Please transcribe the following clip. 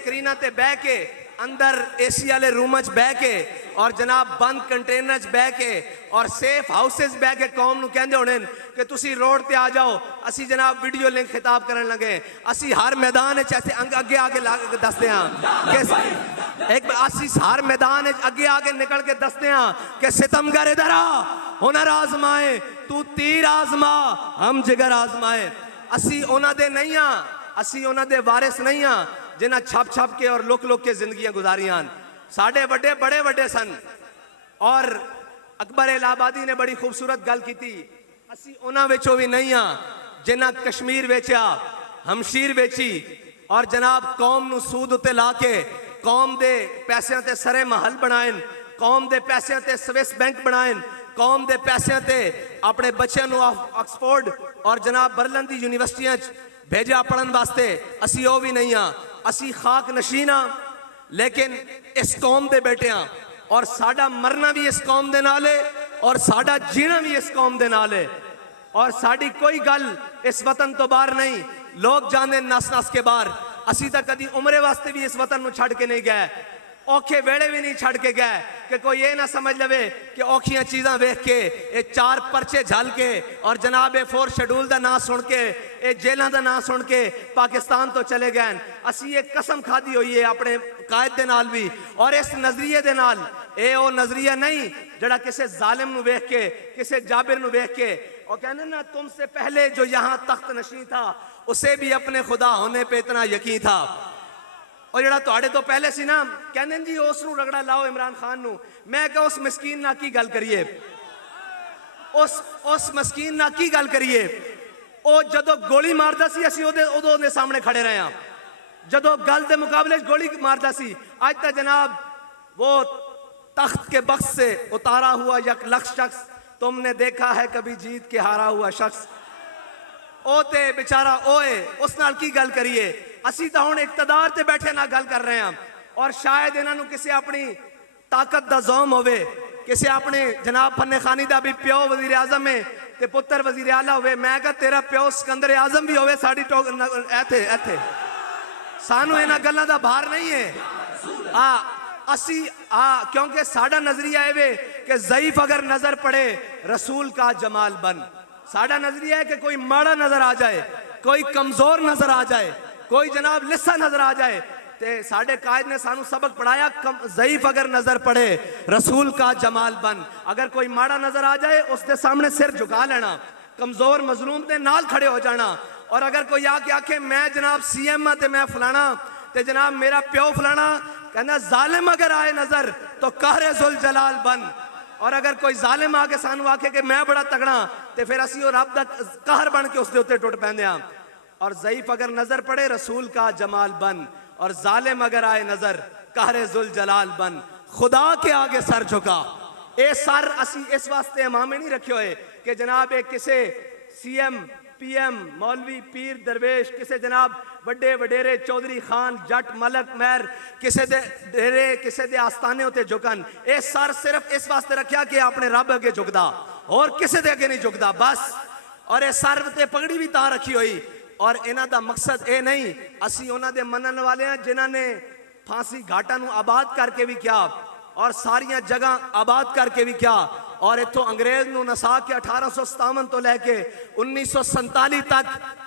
ਸਕਰੀਨਾਂ ਤੇ ਬਹਿ ਕੇ ਅੰਦਰ ਏਸੀ ਵਾਲੇ ਰੂਮਾਂ 'ਚ ਬਹਿ ਕੇ ਔਰ ਜਨਾਬ ਬੰਦ ਕੰਟੇਨਰ 'ਚ ਬਹਿ ਕੇ ਔਰ ਸੇਫ ਹਾਊਸਿਸ ਬਹਿ ਕੇ ਕੌਮ ਨੂੰ ਕਹਿੰਦੇ ਹੋਣੇ ਕਿ ਤੁਸੀਂ ਰੋਡ ਤੇ ਆ ਜਾਓ, ਅਸੀਂ ਜਨਾਬ ਵੀਡੀਓ ਲਿੰਕ ਖਿਤਾਬ ਕਰਨ ਲੱਗੇ, ਅਸੀਂ ਹਰ ਮੈਦਾਨ ਵਿੱਚ ਐਸੇ ਅੱਗੇ ਆ ਕੇ ਦੱਸਦੇ ਹਾਂ ਕਿ ایک ਅਸੀਂ ہر میدان اگے آگے نکل کے دستے ہیں کہ ستمگر ادھر آ ہنر آزمائے تو تیر آزما ہم جگر آزمائے. اسی اونا دے نہیں ہاں, اسی اونا دے وارث نہیں ہاں جنہ چھپ چھپ کے اور لک لک کے زندگیاں گزاریاں. ساڑھے بڑے بڑے بڑے سن اور اکبر الہ آبادی نے بڑی خوبصورت گل کی تھی. اسی اونا ویچو بھی نہیں ہاں جنہ کشمیر ویچیا, ہمشیر ویچی اور جناب قوم نو سود اتے لا کے قوم دے پیسیاں تے سرے محل بنائیں, قوم دے پیسیاں تے سویس بینک بنائیں, قوم دے پیسیاں تے اپنے بچے نو آکسفورڈ اور جناب برلن دی یونیورسٹیاں بھیجا پڑھن واسطے. اسی او بھی نہیں ہاں, اسی خاک نشین ہاں لیکن اس قوم دے بیٹے ہاں اور ساڈا مرنا بھی اس قوم دے نال ہے اور ساڈا جینا بھی اس قوم دے نال ہے اور ساڈی کوئی گل اس وطن تو باہر نہیں. لوگ جانے نس نس کے باہر, اسی تا کدی عمرے واسطے بھی اس وطن نو چھڑ کے نہیں گئے, اوکھے ویڑے بھی نہیں چھڑ کے گئے کہ کوئی یہ نہ سمجھ لوے کہ اوکھیاں چیزاں ویکھ کے اے 4 پرچے جھل کے اور جناب 4 شیڈول دا نا سن کے اے جیلہ دا نا سن کے پاکستان تو چلے گئے. اسی ایک قسم کھادی ہوئی ہے اپنے قائد دے نال بھی اور اس نظریے دے نال, اے او نظریہ نہیں جڑا کسے ظالم نو ویکھ کے کسے جابر نو ویکھ کے اور کہنے نا تم سے پہلے جو یہاں تخت نشین تھا اسے بھی اپنے خدا ہونے پہ اتنا یقین تھا. اور جڑا توڑے تو پہلے سی نا کہنے جی اس نو رگڑا لاؤ عمران خان نو, میں کہا اس مسکین نہ کی گل کریے, اس مسکین نہ کی گل کریے. او جدو گولی ماردا سی اسی او دے سامنے کھڑے رہے ہیں, جدو گل دے مقابلے گولی ماردا سی. آج تک جناب وہ تخت کے بخش سے اتارا ہوا 1 لاکھ شخص تم نے دیکھا ہے کبھی جیت کے ہارا ہوا شخص, او تے بیچارہ اوئے اس نال کی گل کریے. اسی تا ہن اقتدار تے بیٹھے نہ گل کر رہے ہیں اور شاید انہاں نو کسی اپنی طاقت دا زوم ہوئے, کسی اپنے جناب فن خانی دا بھی پیو وزیر اعظم ہے تے پتر وزیر اعلیٰ ہوئے. میں کہا تیرا پیو سکندر اعظم بھی ہوئے ساڑی ایتھے سانو اینا گلاں دا بھار نہیں ہے. اسی کیونکہ ساڑا نظریہ ہے کہ ضعیف اگر نظر پڑے رسول کا جمال بن. ساڑا نظریہ ہے کہ کوئی ماڑا نظر آ جائے, کوئی کمزور نظر آ جائے, کوئی جناب لسا نظر آ جائے تے ساڑے قائد نے سانو سبق پڑھایا ضعیف اگر نظر پڑے رسول کا جمال بن. اگر کوئی ماڑا نظر آ جائے اس دے سامنے سر جھکا لینا, کمزور مظلوم دے نال کھڑے ہو جانا. اور اگر کوئی آ کے آکھے میں جناب سی ایم تے میں فلانا تے جناب میرا پیو فلانا, کہنا ظالم اگر آئے نظر تو قہر ذوالجلال بن. اور اگر کوئی ظالم آگے سانو آکھے کہ میں بڑا تگڑا تے پھر اسی اور رب دا قہر بن کے اس دے ہوتے ٹوٹ پہندے ہیں. اور ضعیف اگر نظر پڑے رسول کا جمال بن اور ظالم اگر آئے نظر قہر ذوالجلال بن. خدا کے آگے سر جھکا, اے سر اسی اس واسطے امامے نہیں رکھے ہوئے کہ جناب ایک کسے سی ایم پی ایم مولوی پیر درویش کسے جناب بڑے وڈیرے چودھری خان جٹ ملک مہر کسے دے ڈیرے کسے دے آستانے ہوتے جھکن. اے سر صرف اس واسطے رکھیا کہ اپنے رب اگے جھکدا اور کسے دے اگے نہیں جھکدا بس. اور اے سر تے پگڑی بھی تاں رکھی ہوئی اور انہاں دا مقصد اے نہیں. اسی انہاں دے منن والے ہیں جنہاں نے پھانسی گھاٹا نو آباد کر کے بھی کیا اور ساریاں جگہ آباد کر کے بھی کیا اور اتھوں انگریز نو نسا کے 1857 تو لے کے 1947 تک